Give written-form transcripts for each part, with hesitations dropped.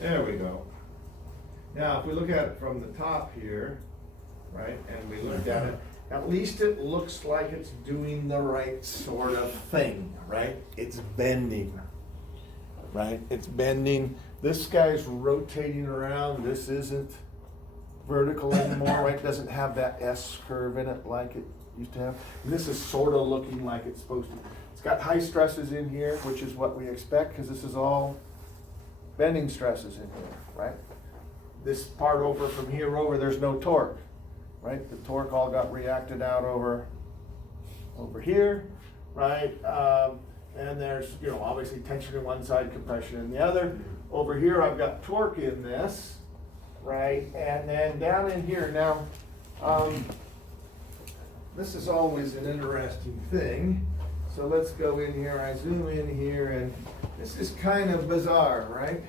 There we go. Now, if we look at it from the top here, right, and we looked at it, at least it looks like it's doing the right sort of thing, right? It's bending, right? It's bending. This guy's rotating around. This isn't vertical anymore, right? It doesn't have that S curve in it like it used to have. And this is sort of looking like it's supposed to. It's got high stresses in here, which is what we expect, because this is all bending stresses in here, right? This part over from here over, there's no torque, right? The torque all got reacted out over here, right? And there's, you know, obviously tension in one side, compression in the other. Over here, I've got torque in this, right? And then down in here, now, this is always an interesting thing. So let's go in here, I zoom in here, and this is kind of bizarre, right?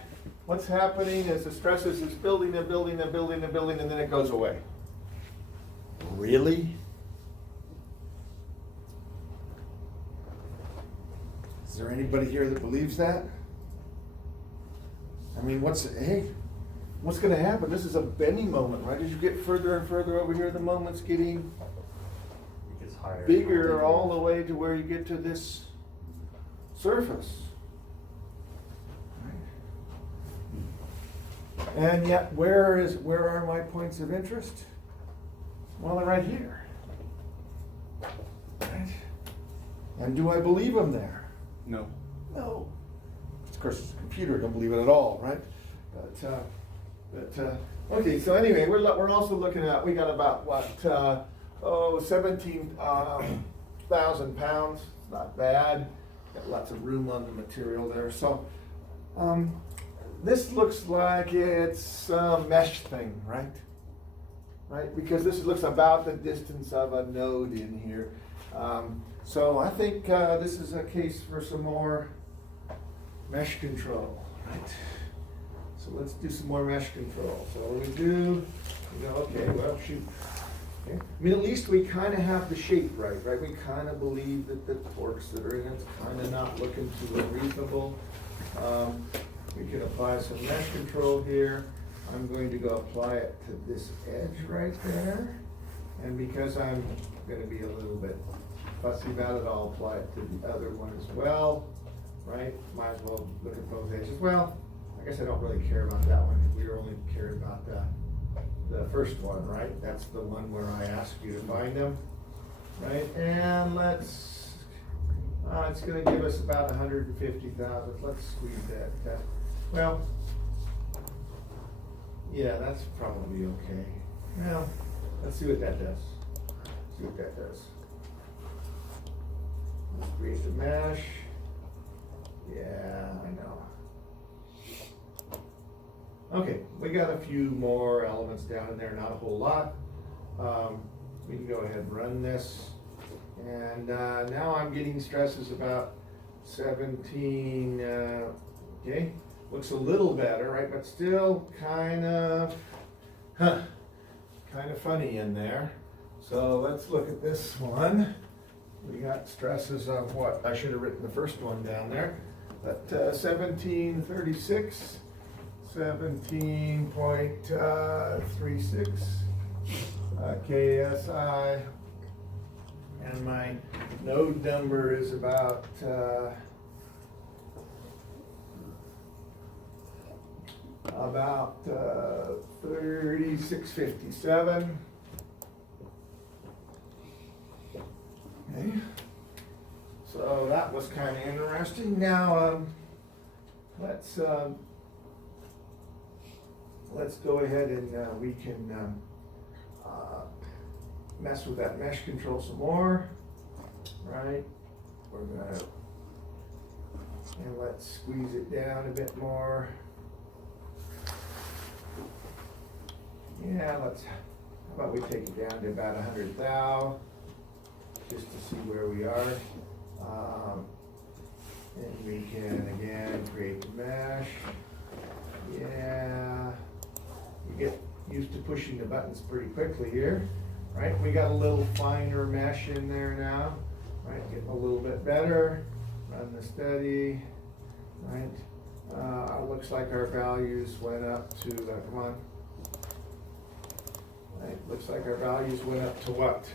What's happening is the stresses is building and building and building and building, and then it goes away. Really? Is there anybody here that believes that? I mean, what's going to happen? This is a bending moment, right? As you get further and further over here, the moment's getting higher, bigger all the way to where you get to this surface. And yet, where are my points of interest? Well, they're right here. Right? And do I believe them there? No. No. Of course, it's a computer, don't believe it at all, right? But okay, so anyway, we're also looking at, we got about what, 17,000 pounds. It's not bad. Got lots of room on the material there. So this looks like it's a mesh thing, right? Right, because this looks about the distance of a node in here. So I think this is a case for some more mesh control, right? So let's do some more mesh control. So what we do, we go, okay, well, shoot. Okay. I mean, at least we kind of have the shape right? We kind of believe that the torques that are in it's kind of not looking too unreasonable. We can apply some mesh control here. I'm going to go apply it to this edge right there. And because I'm going to be a little bit fussy about it, I'll apply it to the other one as well, right? Might as well look at both edges. Well, I guess I don't really care about that one. We only care about the first one, right? That's the one where I ask you to find them, right? And let's, it's going to give us about 150,000. Let's squeeze that. Well, yeah, that's probably okay. Well, let's see what that does. See what that does. Let's create the mesh. Yeah, I know. Okay, we got a few more elements down in there, not a whole lot. We can go ahead and run this. And now I'm getting stresses about 17, okay. Looks a little better, right? But still kind of funny in there. So let's look at this one. We got stresses of what? I should have written the first one down there. But 1736. 17.36 KSI, and my node number is about 3657. Okay, so that was kind of interesting. Now let's go ahead and we can mess with that mesh control some more, right? We're gonna, and let's squeeze it down a bit more. Yeah, how about we take it down to about 100 thou, just to see where we are. And we can again create the mesh. Yeah. You get used to pushing the buttons pretty quickly here, right? We got a little finer mesh in there now, right? Getting a little bit better. Run the steady, right? looks like our values went up to, come on. Right, looks like our values went up to what?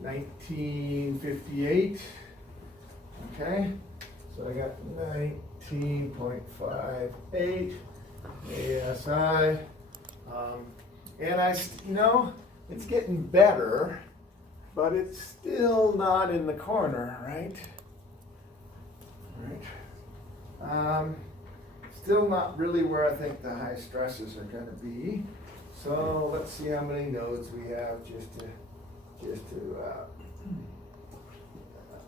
1958. Okay, so I got 19.58 ASI. And it's getting better, but it's still not in the corner, right? Right. Still not really where I think the high stresses are going to be. So let's see how many nodes we have just to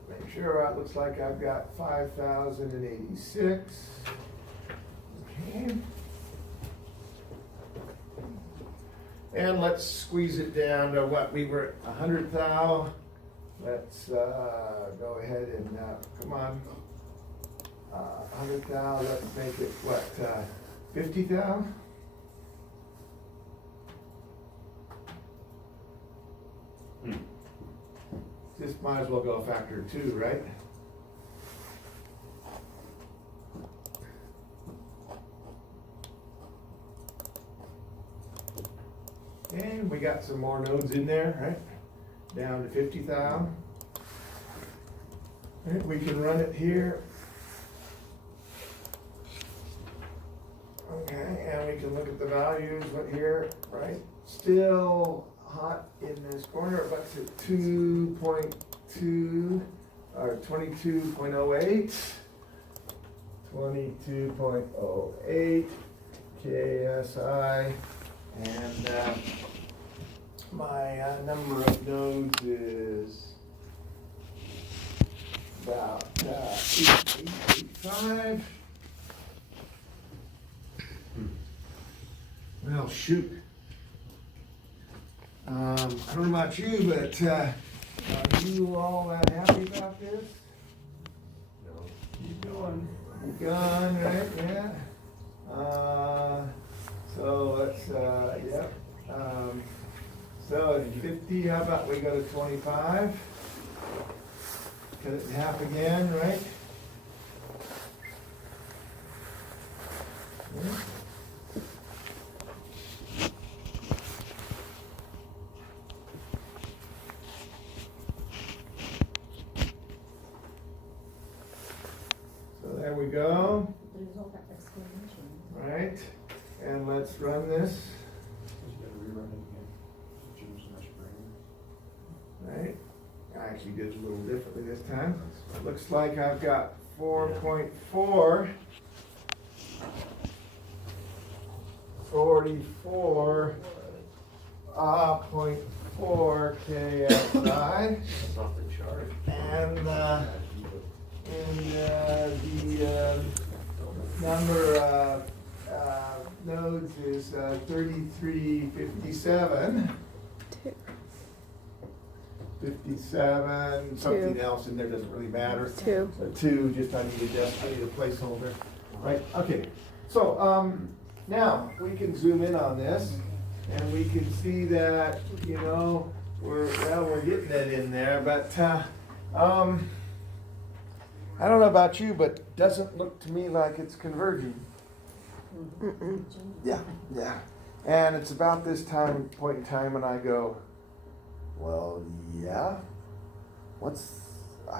make sure. It looks like I've got 5,086. Okay. And let's squeeze it down to what we were at 100 thou. Let's go ahead and come on. 100 thou. Let's make it what? 50 thou. Just might as well go a factor of 2, right? And we got some more nodes in there, right? Down to 50 thou. Right, we can run it here. Okay, and we can look at the values right here, right? Still hot in this corner, but to 2.2 or 22.08. 22.08 KSI. And my number of nodes is about 885. Well, shoot. I don't know about you, but are you all that happy about this? No. Keep going. Keep going, right? Yeah. So let's, yep. So at 50, how about we go to 25? Cut it in half again, right? Yeah. So there we go. There's all that explanation. Right, and let's run this. Right, I actually did it a little differently this time. It looks like I've got 4.4, 44.4 KSI, That's off the chart. and the number of nodes is 3357. 57, something else in there, doesn't really matter. 2. So 2, just I need a placeholder. Right, okay. So now we can zoom in on this and we can see that, we're getting it in there, but I don't know about you, but it doesn't look to me like it's converging. Yeah. And it's about this point in time and I go, well, yeah. I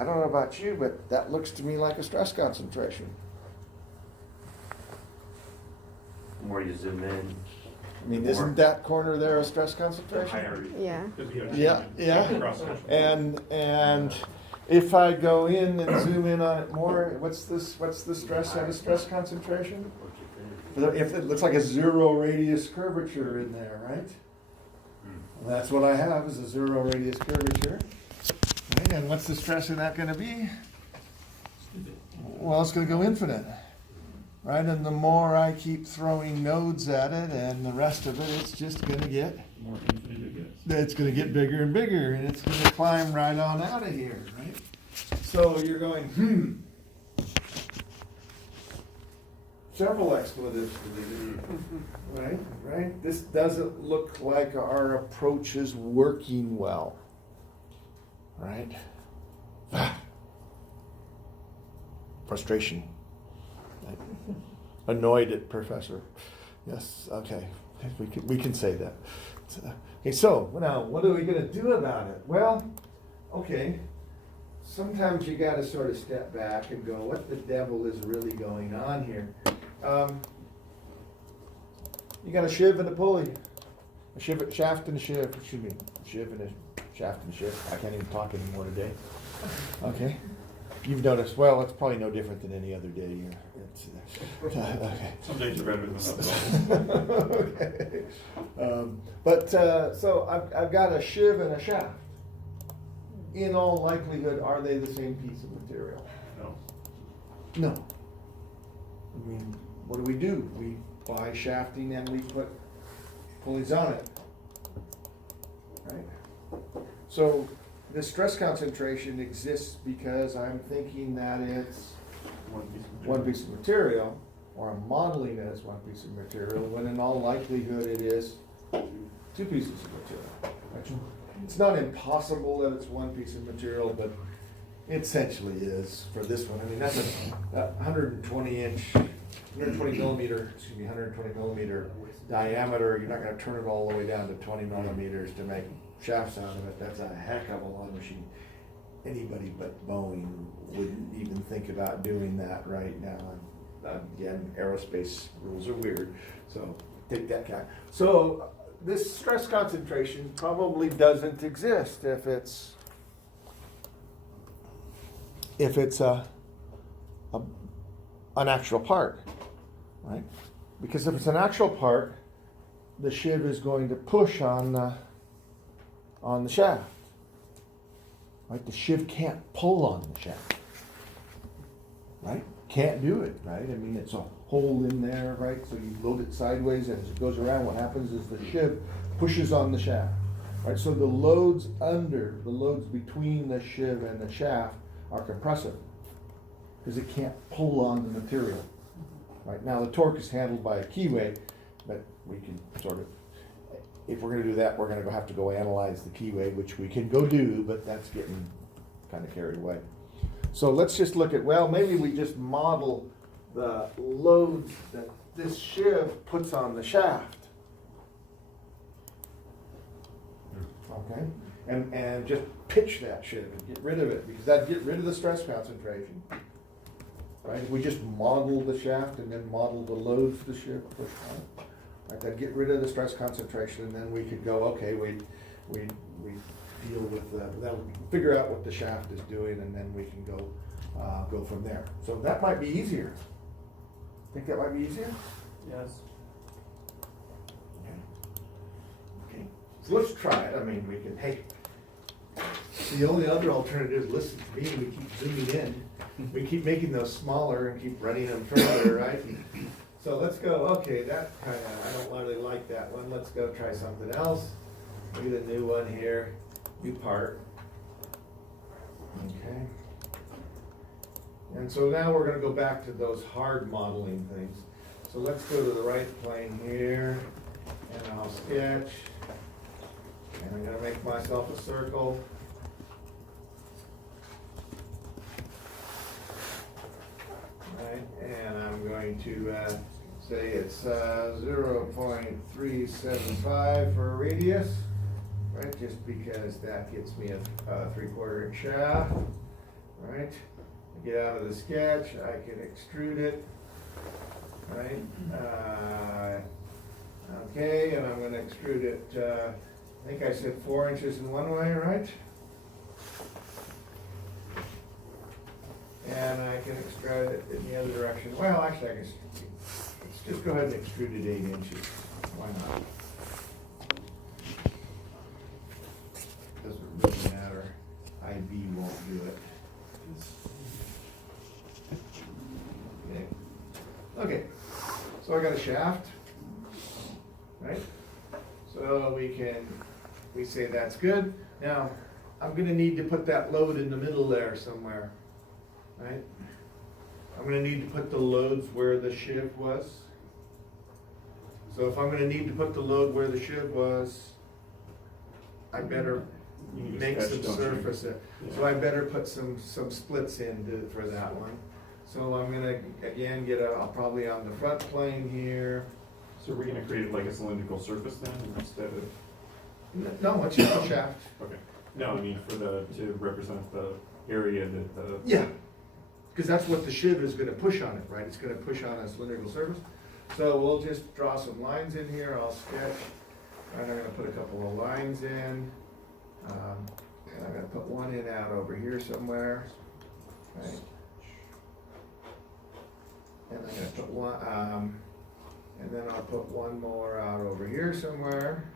don't know about you, but that looks to me like a stress concentration. The more you zoom in. I mean, isn't that corner there a stress concentration? Higher. Yeah. Yeah. And if I go in and zoom in on it more, what's the stress at a stress concentration? If it looks like a 0 radius curvature in there, right? Well, that's what I have is a 0 radius curvature. Right? And what's the stress of that going to be? Well, it's going to go infinite. Right? And the more I keep throwing nodes at it and the rest of it, it's just going to get More infinite it gets. it's going to get bigger and bigger, and it's going to climb right on out of here, right? So you're going, several expletives, right? This doesn't look like our approach is working well, right? Frustration. Annoyed at Professor. Yes, okay, we can say that. Okay, so now what are we gonna do about it? Well, okay, sometimes you gotta sort of step back and go, what the devil is really going on here? You got a shiv and a pulley, a shaft and a shiv, excuse me, shiv and a shaft and a shiv. I can't even talk anymore today. Okay, you've noticed, well, it's probably no different than any other day here. Okay. Some days are better than others. Okay. So I've got a shiv and a shaft. In all likelihood, are they the same piece of material? No. No. I mean, what do? We buy shafting and we put pulleys on it. Right? So the stress concentration exists because I'm thinking that it's one piece of material, or I'm modeling it as one piece of material, when in all likelihood it is two pieces of material. Actually, it's not impossible that it's one piece of material, but it essentially is for this one. I mean, that's a 120 millimeter diameter. You're not going to turn it all the way down to 20 millimeters to make shafts out of it. That's a heck of a lot of machine. Anybody but Boeing wouldn't even think about doing that right now. Again, aerospace rules are weird, so take that guy. So this stress concentration probably doesn't exist if it's an actual part, right? Because if it's an actual part, the shiv is going to push on the shaft. Right? The shiv can't pull on the shaft. Right? Can't do it, right? I mean, it's a hole in there, right? So you load it sideways, and as it goes around, what happens is the shiv pushes on the shaft. Right? So the loads between the shiv and the shaft are compressive because it can't pull on the material. Right? Now the torque is handled by a keyway, but we can sort of, if we're going to do that, we're going to have to go analyze the keyway, which we can go do, but that's getting kind of carried away. So let's just look at, well, maybe we just model the loads that this shiv puts on the shaft. Okay? And just pitch that shiv and get rid of it, because that'd get rid of the stress concentration. Right? If we just model the shaft and then model the loads the shiv push on, right, that'd get rid of the stress concentration, and then we could go, okay, we deal with that, figure out what the shaft is doing, and then we can go from there. So that might be easier. Think that might be easier? Yes. Okay. So let's try it. I mean, we can, hey, the only other alternative is listen to me, we keep zooming in. We keep making those smaller and keep running them further, right? So let's go, okay, that kind of, I don't really like that one. Let's go try something else. Look at a new one here, new part. Okay. And so now we're going to go back to those hard modeling things. So let's go to the right plane here, and I'll sketch. And I'm going to make myself a circle. Right, and I'm going to say it's 0.375 for a radius, right? Just because that gets me a 3/4 inch shaft, right? Get out of the sketch, I can extrude it, right? Okay, and I'm going to extrude it, I think I said 4 inches in one way, right? And I can extrude it in the other direction. Well, actually, let's just go ahead and extrude it 8 inches. Why not? Doesn't really matter. IB won't do it. Okay, so I got a shaft, right? So we say that's good. Now, I'm gonna need to put that load in the middle there somewhere, right? I'm gonna need to put the loads where the shiv was. So if I'm gonna need to put the load where the shiv was, I better make some surface there. So I better put some splits in for that one. So I'm gonna, again, I'll probably on the front plane here. So we're gonna create like a cylindrical surface then instead of, No, it's just a shaft. okay. No, I mean to represent the area that the. Yeah, because that's what the shiv is gonna push on it, right? It's gonna push on a cylindrical surface. So we'll just draw some lines in here, I'll sketch. And I'm gonna put a couple of lines in. And I'm gonna put one in out over here somewhere. Right. And I'm gonna put one, and then I'll put one more out over here somewhere.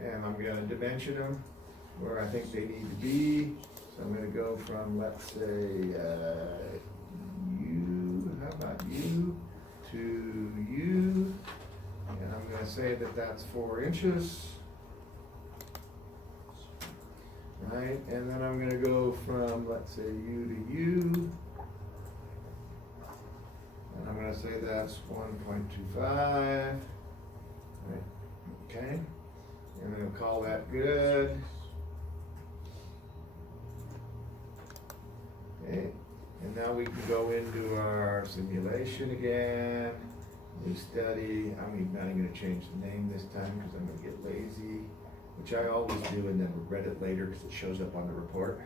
And I'm gonna dimension them where I think they need to be. So I'm gonna go from, let's say, how about you, to you. And I'm gonna say that that's 4 inches. Right, and then I'm gonna go from, let's say, you to you. And I'm gonna say that's 1.25. Right, okay. And then we'll call that good. Okay, and now we can go into our simulation again. New study. I'm not even gonna change the name this time because I'm gonna get lazy, which I always do, and then regret it later because it shows up on the report.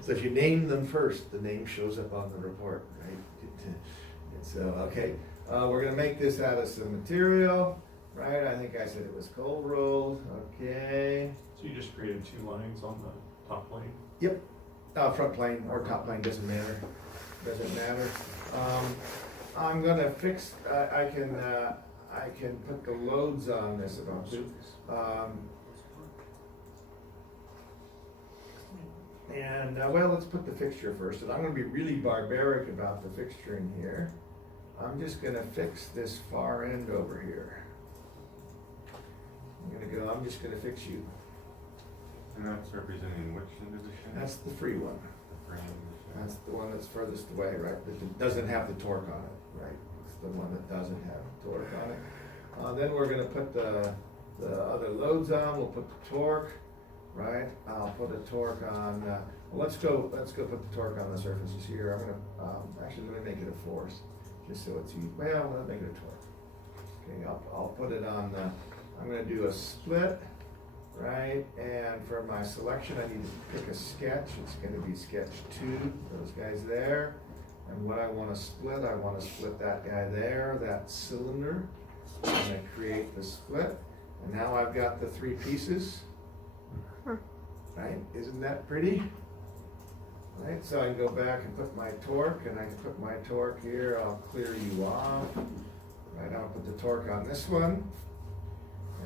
So if you name them first, the name shows up on the report, right? And so, okay, we're gonna make this out of some material, right? I think I said it was cold rolled, okay. So you just created 2 lines on the top plane? Yep, front plane or top plane, doesn't matter, I'm gonna fix, I can put the loads on this if I want to. Well, let's put the fixture first, and I'm gonna be really barbaric about the fixturing here. I'm just gonna fix this far end over here. I'm just gonna fix you. And that's representing which individual? That's the free one. The frame division. That's the one that's furthest away, right, that doesn't have the torque on it, right? It's the one that doesn't have torque on it. Then we're gonna put the other loads on, we'll put the torque, right? I'll put a torque on, well, let's go put the torque on the surfaces here. I'm gonna, actually, let me make it a force, just so it's easy. Well, let's make it a torque. Okay, I'll put it on the, I'm gonna do a split, right? And for my selection, I need to pick a sketch. It's gonna be sketch 2, those guys there. And what I wanna split that guy there, that cylinder. I'm gonna create the split. And now I've got the 3 pieces. Right, isn't that pretty? Right, so I can go back and put my torque, and I can put my torque here. I'll clear you off. Right, I'll put the torque on this one.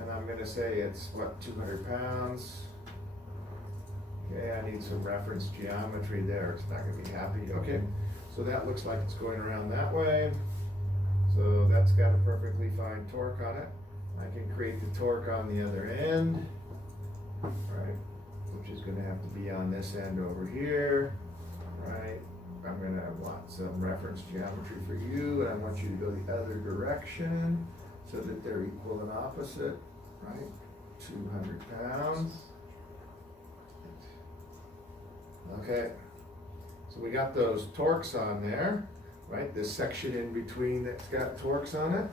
And I'm gonna say it's, what, 200 pounds? Okay, I need some reference geometry there, it's not gonna be happy. Okay, so that looks like it's going around that way. So that's got a perfectly fine torque on it. I can create the torque on the other end, right? Which is gonna have to be on this end over here, right? I'm gonna want some reference geometry for you, and I want you to go the other direction so that they're equal and opposite, right? 200 pounds. Okay, so we got those torques on there, right? This section in between that's got torques on it.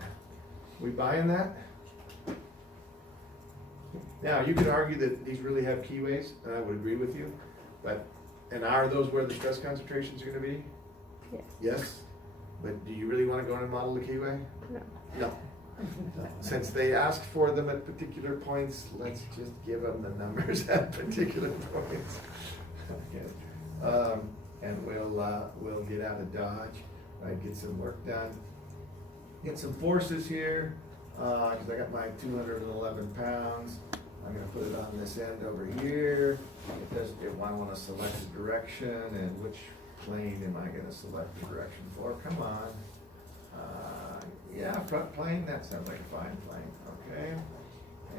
We buying that? Now, you could argue that these really have keyways, and I would agree with you, but, and are those where the stress concentrations are gonna be? Yes. Yes, but do you really wanna go and model the keyway? No. No. Since they asked for them at particular points, let's just give them the numbers at particular points. Okay. And we'll get out of Dodge, right, get some work done. Get some forces here, cause I got my 211 pounds. I'm gonna put it on this end over here. I wanna select a direction, and which plane am I gonna select the direction for? Come on. Yeah, front plane, that sounds like a fine plane, okay.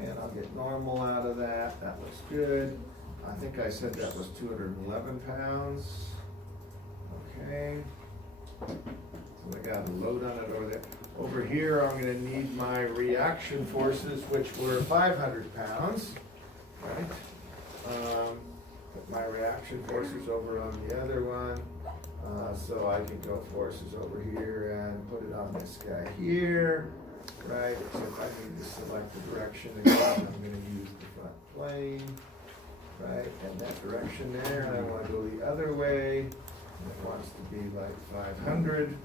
And I'll get normal out of that, that looks good. I think I said that was 211 pounds. Okay. So I got a load on it over there. Over here, I'm gonna need my reaction forces, which were 500 pounds, right? reaction forces over on the other one. So I can go forces over here and put it on this guy here, right? Except I need to select the direction again. I'm gonna use the front plane, right? And that direction there, and I wanna go the other way. And it wants to be like 500.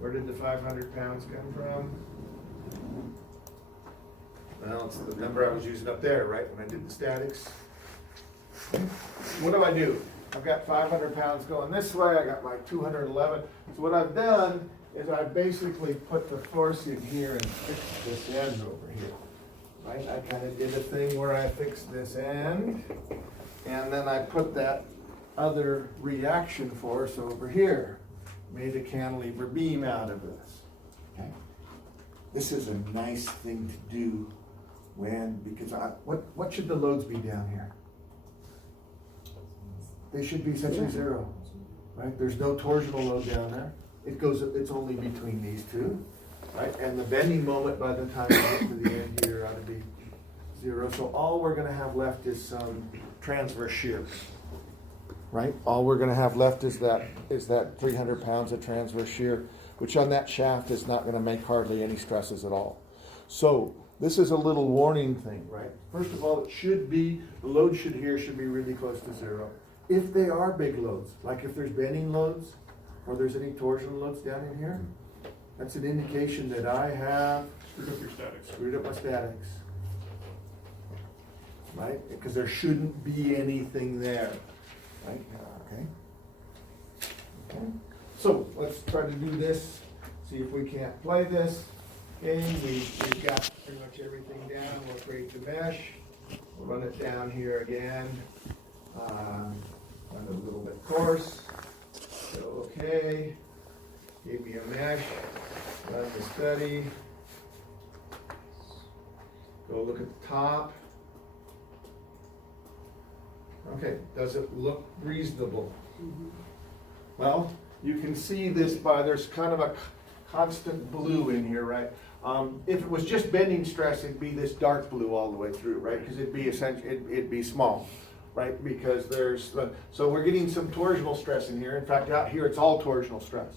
Where did the 500 pounds come from? Well, it's the number I was using up there, right, when I did the statics. What do? I've got 500 pounds going this way, I got my 211. So what I've done is I basically put the force in here and fixed this end over here. Right, I kind of did a thing where I fixed this end, and then I put that other reaction force over here. Made a cantilever beam out of this. Okay. This is a nice thing to do because what should the loads be down here? They should be essentially zero, right? There's no torsional load down there. It's only between these two, right? And the bending moment by the time we get to the end here ought to be zero. So all we're gonna have left is some transverse shear, right? All we're gonna have left is that 300 pounds of transverse shear, which on that shaft is not gonna make hardly any stresses at all. So this is a little warning thing, right? First of all, the load should be really close to zero. If they are big loads, like if there's bending loads, or there's any torsional loads down in here, that's an indication that I have screwed up my statics. Right? Because there shouldn't be anything there. Right? Okay. So let's try to do this, see if we can't play this. Okay, we've got pretty much everything down. We'll create the mesh. We'll run it down here again. Run it a little bit coarse. So, okay. Gave me a mesh. Run the study. Go look at the top. Okay, does it look reasonable? Mm-hmm. Well, you can see this there's kind of a constant blue in here, right? If it was just bending stress, it'd be this dark blue all the way through, right? Because it'd be small, right? Because so we're getting some torsional stress in here. In fact, out here it's all torsional stress,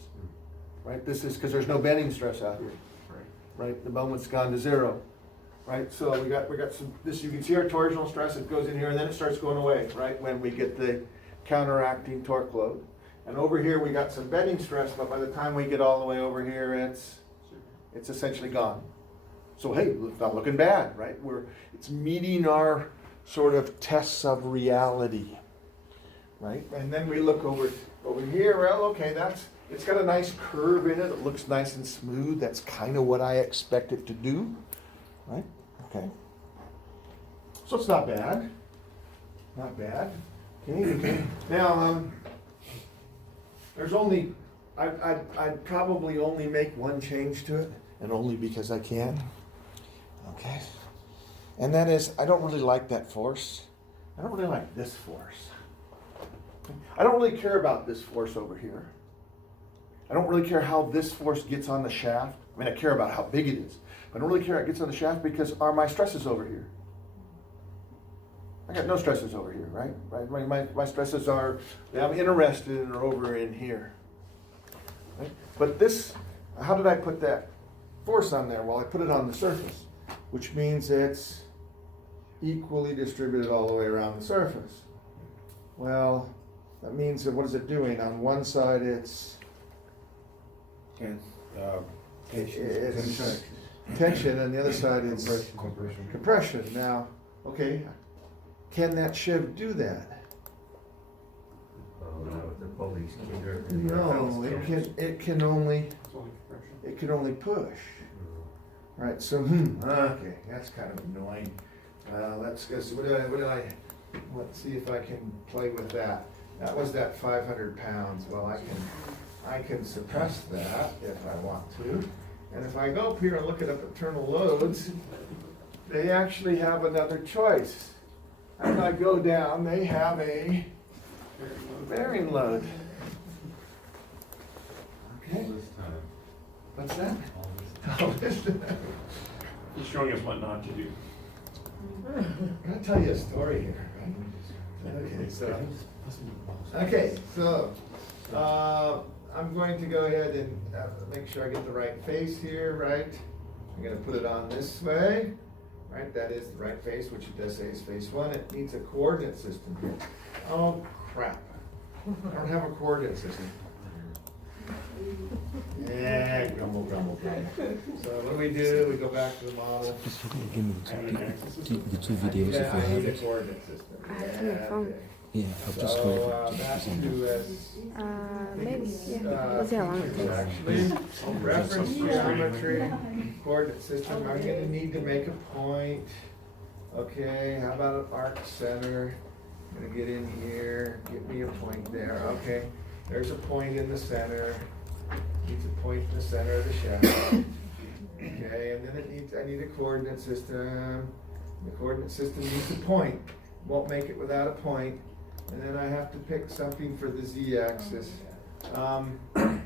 right? This is because there's no bending stress out here, right? The moment's gone to zero, right? So we got some. This you can see our torsional stress. It goes in here and then it starts going away, right? When we get the counteracting torque load. And over here we got some bending stress, but by the time we get all the way over here, it's essentially gone. So hey, it's not looking bad, right? It's meeting our sort of tests of reality, right? And then we look over here. Well, okay, it's got a nice curve in it. It looks nice and smooth. That's kind of what I expect it to do, right? Okay. So it's not bad. Not bad. Okay. Now, I'd probably only make one change to it, and only because I can. Okay. And that is, I don't really like that force. I don't really like this force. I don't really care about this force over here. I don't really care how this force gets on the shaft. I mean, I care about how big it is. But I don't really care how it gets on the shaft because are my stresses over here? I got no stresses over here, right? My stresses I'm interested in are over in here. Right? But how did I put that force on there? Well, I put it on the surface, which means it's equally distributed all the way around the surface. Well, that means that what is it doing? On one side it's tension, and the other side is compression. Now, okay, can that shiv do that? Oh, no, the police can't. No, it can only push. Right, so, okay, that's kind of annoying. Let's go, so let's see if I can play with that. That was that 500 pounds. Well, I can suppress that if I want to. And if I go up here and look at internal loads, they actually have another choice. As I go down, they have a bearing load. Okay. All this time. What's that? All this time. He's showing us what not to do. I'm going to tell you a story here, right? Okay, so, I'm going to go ahead and make sure I get the right face here, right? I'm gonna put it on this way, right? That is the right face, which it does say is face 1. It needs a coordinate system here. Oh, crap. I don't have a coordinate system. Yeah, grumble, grumble, grumble. So what do? We go back to the model. Please give me the two videos if you I have need a it. coordinate system. I have my phone. Okay. Yeah, I'll just So, go. that's 2S. Maybe, yeah. Was there a long features, time? actually. Reference geometry, coordinate system, I'm gonna need to make a point. Okay, how about an arc center? I'm gonna get in here, get me a point there, okay. There's a point in the center, needs a point in the center of the shaft. Okay, and then I need a coordinate system. The coordinate system needs a point, won't make it without a point. And then I have to pick something for the z-axis.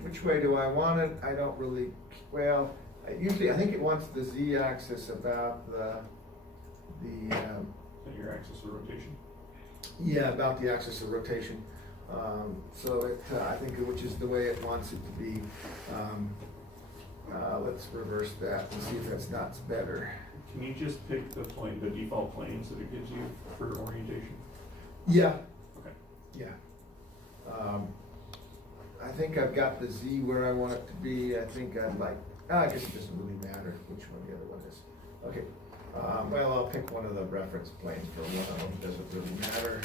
Which way do I want it? I don't really, well, usually I think it wants the z-axis about And your axis of rotation. yeah, about the axis of rotation. So it, I think, which is the way it wants it to be. Let's reverse that and see if that's not better. Can you just pick the default planes that it gives you for orientation? Yeah. Okay. Yeah. I think I've got the Z where I want it to be. I think I'd like, I guess it doesn't really matter which one the other one is. Okay. Well, I'll pick one of the reference planes for one of them. Doesn't really matter.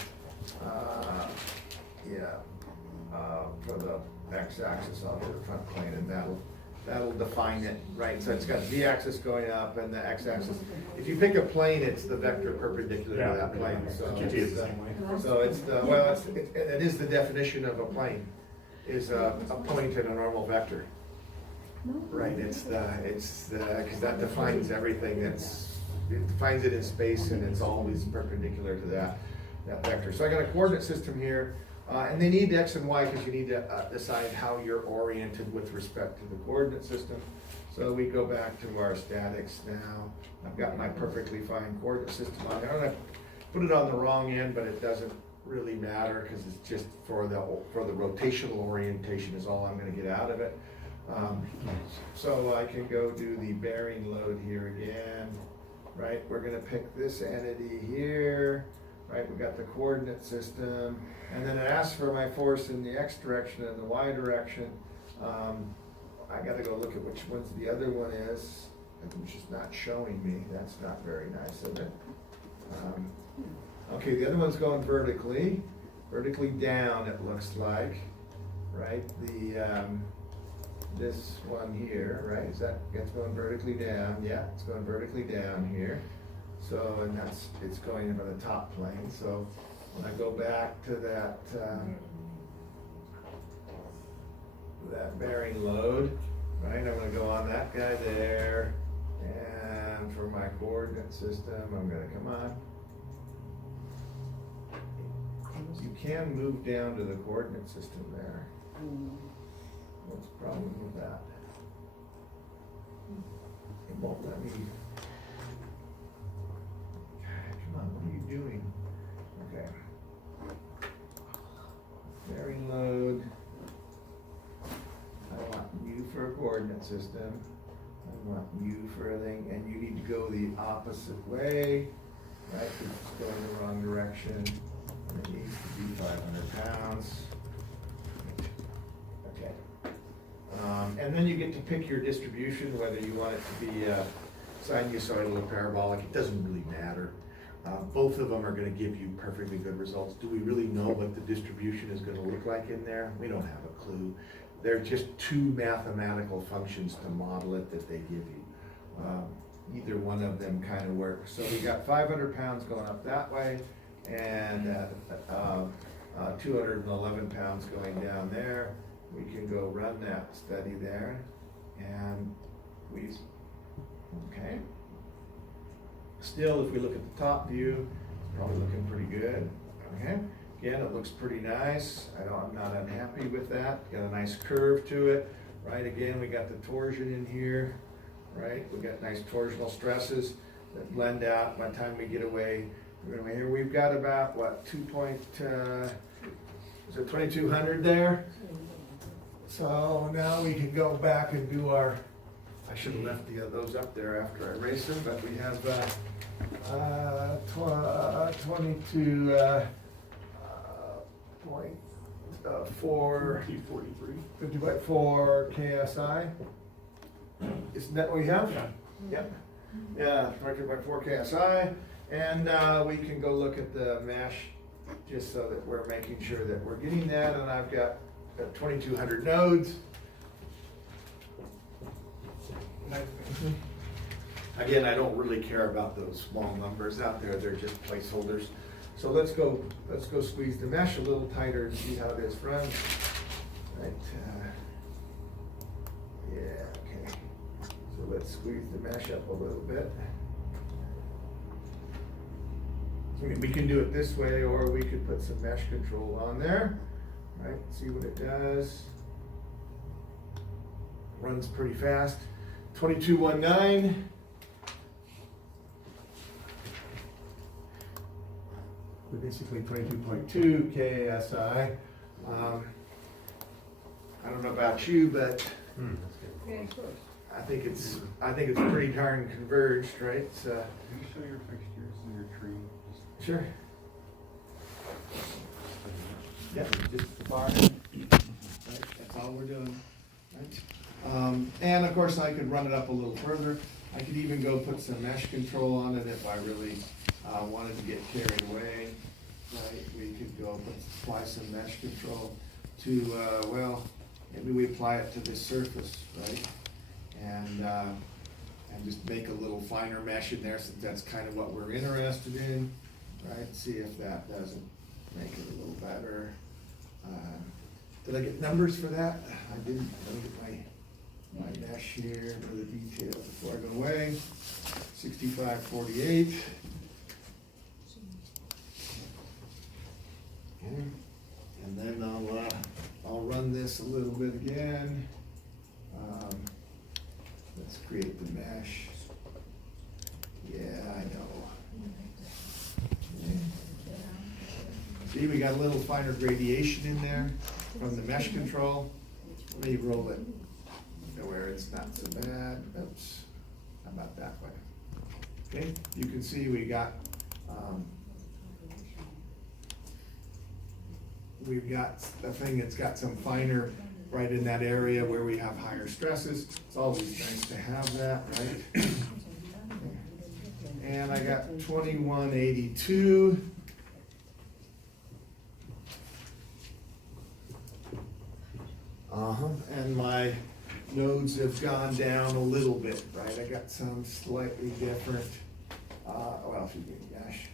For the x-axis, I'll do the front plane, and that'll define it, right? So it's got z-axis going up and the x-axis. If you pick a plane, it's the vector perpendicular to that plane. So QT is the same way. So it's the, well, it is the definition of a plane, is a point in a normal vector. Right, it's because that defines everything it defines it in space, and it's always perpendicular to that vector. So I got a coordinate system here, and they need x and y because you need to decide how you're oriented with respect to the coordinate system. So we go back to our statics now. I've got my perfectly fine coordinate system on there. I'm gonna put it on the wrong end, but it doesn't really matter because it's just for the rotational orientation is all I'm going to get out of it. So I can go do the bearing load here again, right? We're going to pick this entity here, right? We got the coordinate system, and then it asks for my force in the x direction and the y direction. I got to go look at which one's the other one is. It's just not showing me. That's not very nice, is it? Okay, the other one's going vertically down, it looks like, right? This one here, right? That's going vertically down. Yeah, it's going vertically down here. So, and it's going into the top plane. So when I go back to that bearing load, right? I'm going to go on that guy there, and for my coordinate system, I'm going to come on. You can move down to the coordinate system there. What's the problem with that? It won't let me. Come on, what are you doing? Okay. Bearing load. I want you for a coordinate system. I want you for a thing, and you need to go the opposite way, right? It's going the wrong direction. It needs to be 500 pounds. Okay. And then you get to pick your distribution, whether you want it to be sinusoidal or parabolic. It doesn't really matter. Both of them are going to give you perfectly good results. Do we really know what the distribution is going to look like in there? We don't have a clue. They're just two mathematical functions to model it that they give you. Either one of them kind of works. So we got 500 pounds going up that way, and 211 pounds going down there. We can go run that study there, and okay. Still, if we look at the top view, it's probably looking pretty good. Okay. Again, it looks pretty nice. I'm not unhappy with that. Got a nice curve to it, right? Again, we got the torsion in here, right? We got nice torsional stresses that blend out by the time we get away Anyway, here we've got about, what, is it 2,200 there? So now we can go back and do our, I should have left those up there after I erased them, but we have 22.4, 243. 50.4 KSI. Isn't that what we have? Yeah. Yep. Yeah, 22.4 KSI. And we can go look at the mesh just so that we're making sure that we're getting that. And I've got 2,200 nodes. Again, I don't really care about those small numbers out there. They're just placeholders. So let's go squeeze the mesh a little tighter and see how this runs. Right. Yeah, okay. So let's squeeze the mesh up a little bit. We can do it this way, or we could put some mesh control on there, right? See what it does. Runs pretty fast. 2219. We're basically 22.2 KSI. I don't know about you, but That's good. I think it's pretty darn converged, right? So, Can you show your fixtures and your tree? sure. Yeah, just the bar. Right, that's all we're doing. Right? And of course, I could run it up a little further. I could even go put some mesh control on it if I really wanted to get carried away. Right? We could go apply some mesh control to well, maybe we apply it to this surface, right? And just make a little finer mesh in there, since that's kind of what we're interested in, right? See if that doesn't make it a little better. Did I get numbers for that? I didn't. Let me get my mesh here for the details before I go away. 6548. Okay. And then I'll run this a little bit again. Let's create the mesh. Yeah, I know. Okay. See, we got a little finer gradation in there from the mesh control. Let me roll it to where it's not so bad. Oops. How about that way? Okay, you can see we've got a thing that's got some finer right in that area where we have higher stresses. It's always nice to have that, right? And I got 2182. And my nodes have gone down a little bit, right? I got some slightly different, well, if you get, gosh,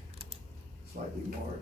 slightly more